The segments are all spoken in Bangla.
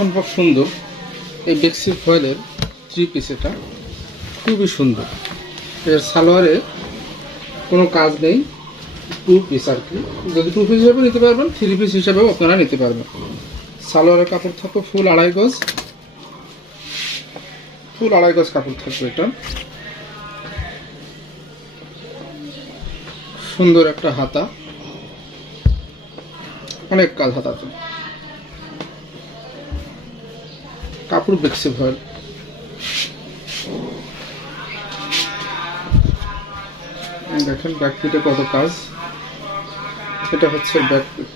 অসম্ভব সুন্দর এই বেক্সি ফয়েলের 3 পিস। এটা খুবই সুন্দর। এর সালোয়ারে কোনো কাজ নেই, 2 পিস আর কি। যদি 2 পিস হিসেবে নিতে পারবেন, 3 পিস হিসেবেও আপনারা নিতে পারবেন। সালোয়ারের কাপড় থাকবে ফুল 2.5 গজ, ফুল 2.5 গজ কাপড় থাকবে। এটা সুন্দর একটা হাতা, অনেক কাজ হাতাতে। কাপড় বেক্সি ফয়েল। দেখেন ব্যাক পিটে কত কাজ। এটা হচ্ছে ব্যাক পিট।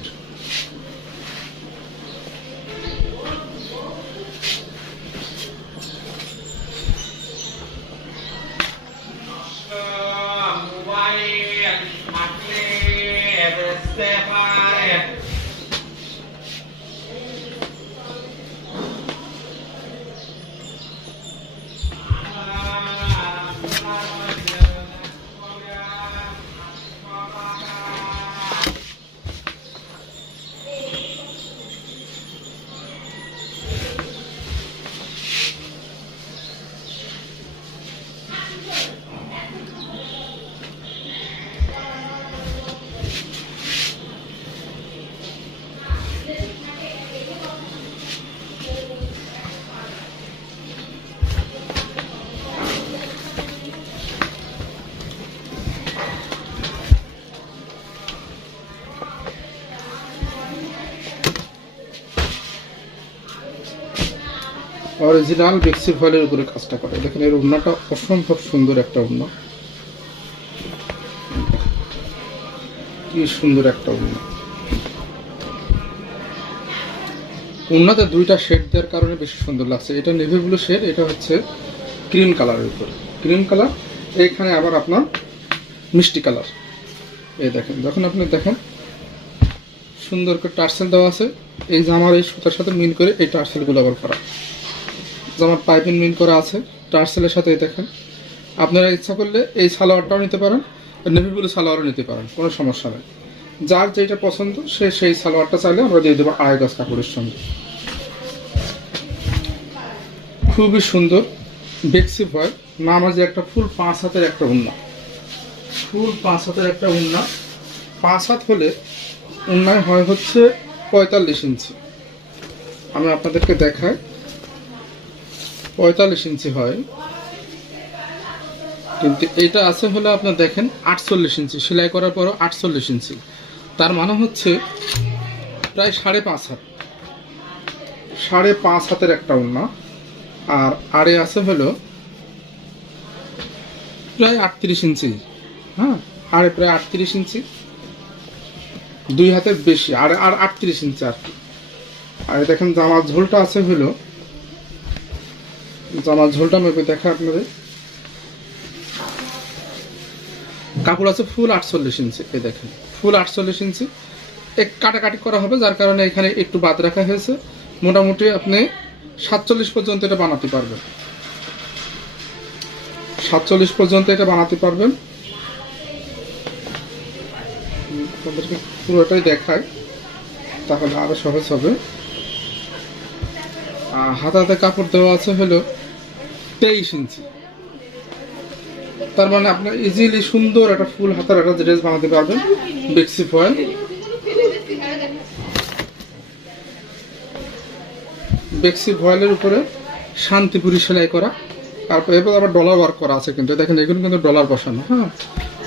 অরিজিনাল বেক্সি ফয়েলের উপরে কাজটা করে। দেখেন এর ওড়নাটা অসম্ভব সুন্দর একটা ওড়না, কি সুন্দর একটা ওড়না। ওড়নাতে 2টা শেড দেওয়ার কারণে বেশি সুন্দর লাগছে। এটা নেভি ব্লু শেড, এটা হচ্ছে ক্রিম কালারের উপরে, ক্রিম কালার। এইখানে আবার আপনার মিষ্টি কালার। এই দেখেন, যখন আপনি দেখেন সুন্দর করে টার্সেল দেওয়া আছে। এই জামার এই সুতার সাথে মিল করে এই টার্সেলগুলো আবার করা, জামার পাইপিং মিল করা আছে টার্সেলের সাথে। দেখেন, আপনারা ইচ্ছা করলে এই সালোয়ারটাও নিতে পারেন, নেভি ব্লু সালোয়ারও নিতে পারেন, কোনো সমস্যা নেই। যার যেটা পছন্দ সে সেই সালোয়ারটা চাইলে আমরা দিয়ে দেবো 2.5 গজ কাপড়ের সঙ্গে। খুবই সুন্দর বেক্সি ফয়েল। নামাজি একটা ফুল 5 হাতের একটা ওড়না, ফুল 5 হাতের একটা ওড়না। 5 হাত হলে ওড়নায় হয় হচ্ছে 45 ইঞ্চি। আমি আপনাদেরকে দেখাই, 45 ইঞ্চি হয়, কিন্তু এটা আছে হলে আপনার দেখেন 48 ইঞ্চি। সেলাই করার পরও 48 ইঞ্চি, তার মানে হচ্ছে প্রায় 5.5 হাত, 5.5 হাতের একটা ওড়না। আর আড়ে আছে হলো প্রায় 38 ইঞ্চি। হ্যাঁ, আড়ে প্রায় 38 ইঞ্চি, 2 হাতের বেশি, আর 38 ইঞ্চি আর কি। আর দেখেন জামার ঝোলটা আছে হলো, জামার ঝোলটা মেপে দেখা আপনাদের। কাপড় আছে ফুল 48 ইঞ্চি। এই দেখেন ফুল 48 ইঞ্চি। এক কাটাকাটি করা হবে, যার কারণে এখানে একটু বাদ রাখা হয়েছে। মোটামুটি আপনি 47 পর্যন্ত এটা বানাতে পারবেন, 47 পর্যন্ত এটা বানাতে পারবেন। আপনাদেরকে পুরোটাই দেখায়, তাহলে আরো সহজ হবে। হাতাতে কাপড় দেওয়া আছে হলো 23 ইঞ্চি। তার মানে আপনার ইজিলি সুন্দর একটা ফুল হাতার একটা ড্রেস বানাতে পারবেন বেক্সি ফয়েল। বেক্সি ফয়েলের উপরে শান্তিপুরি সেলাই করা, তারপর এবার আবার ডলার ওয়ার্ক করা আছে। কিন্তু দেখেন এগুলো কিন্তু ডলার বসানো। হ্যাঁ,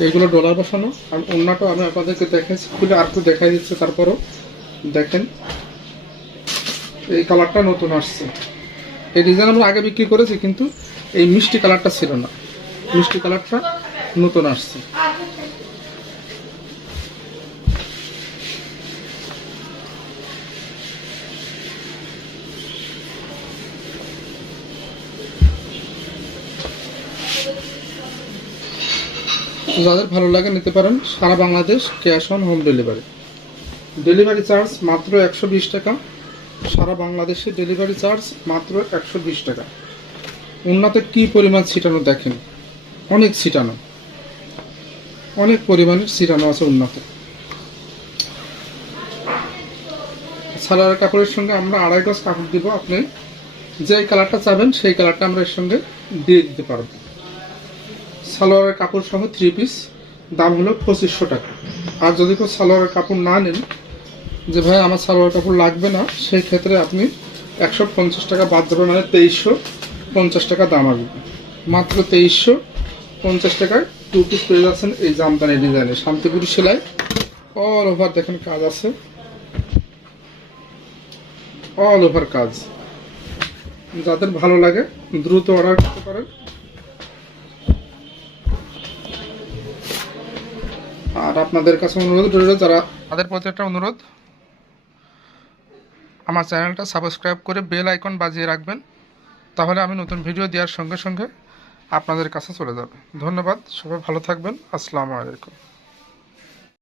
এইগুলো ডলার বসানো। আর ওড়নাটাও আমি আপনাদেরকে দেখাচ্ছি, খুলে আর একটু দেখাই দিচ্ছে। তারপরও দেখেন এই কালারটা নতুন আসছে। এই ডিজাইন আমরা আগে বিক্রি করেছি, কিন্তু এই মিষ্টি কালারটা ছিল না, মিষ্টি কালারটা নতুন আসছে। যাদের ভালো লাগে নিতে পারেন। সারা Bangladesh cash on home delivery. Delivery charge মাত্র 120 টাকা। সারা বাংলাদেশে ডেলিভারি চার্জ মাত্র 120 টাকা। ওড়নাতে কি পরিমাণ ছিটানো দেখেন, অনেক ছিটানো, অনেক পরিমাণের ছিটানো আছে ওড়নাতে। সালোয়ারের কাপড়ের সঙ্গে আমরা 2.5 গজ কাপড় দিব। আপনি যেই কালারটা চাবেন সেই কালারটা আমরা এর সঙ্গে দিয়ে দিতে পারবো। সালোয়ারের কাপড় সহ 3 পিস দাম হলো 2500 টাকা। আর যদি কেউ সালোয়ারের কাপড় না নেন, যে ভাই আমার সালোয়ার কাপড় লাগবে না, সেই ক্ষেত্রে আপনি 150 টাকা বাদ দেবেন, মানে 2350 টাকা দাম আসবে। মাত্র 2350 টাকায় 2 পিস পেয়ে যাচ্ছেন এই জামদানি ডিজাইনে। শান্তিপুরি সেলাই, অল ওভার দেখেন কাজ আছে, অল ওভার কাজ। যাদের ভালো লাগে দ্রুত অর্ডার করতে পারেন। আর আপনাদের কাছে অনুরোধ রইল, যারা তাদের প্রতি একটা অনুরোধ, আমার চ্যানেলটা সাবস্ক্রাইব করে বেল আইকন বাজিয়ে রাখবেন, তাহলে আমি নতুন ভিডিও দেওয়ার সঙ্গে সঙ্গে আপনাদের কাছে চলে যাবে। ধন্যবাদ, সবাই ভালো থাকবেন। আসসালামু আলাইকুম।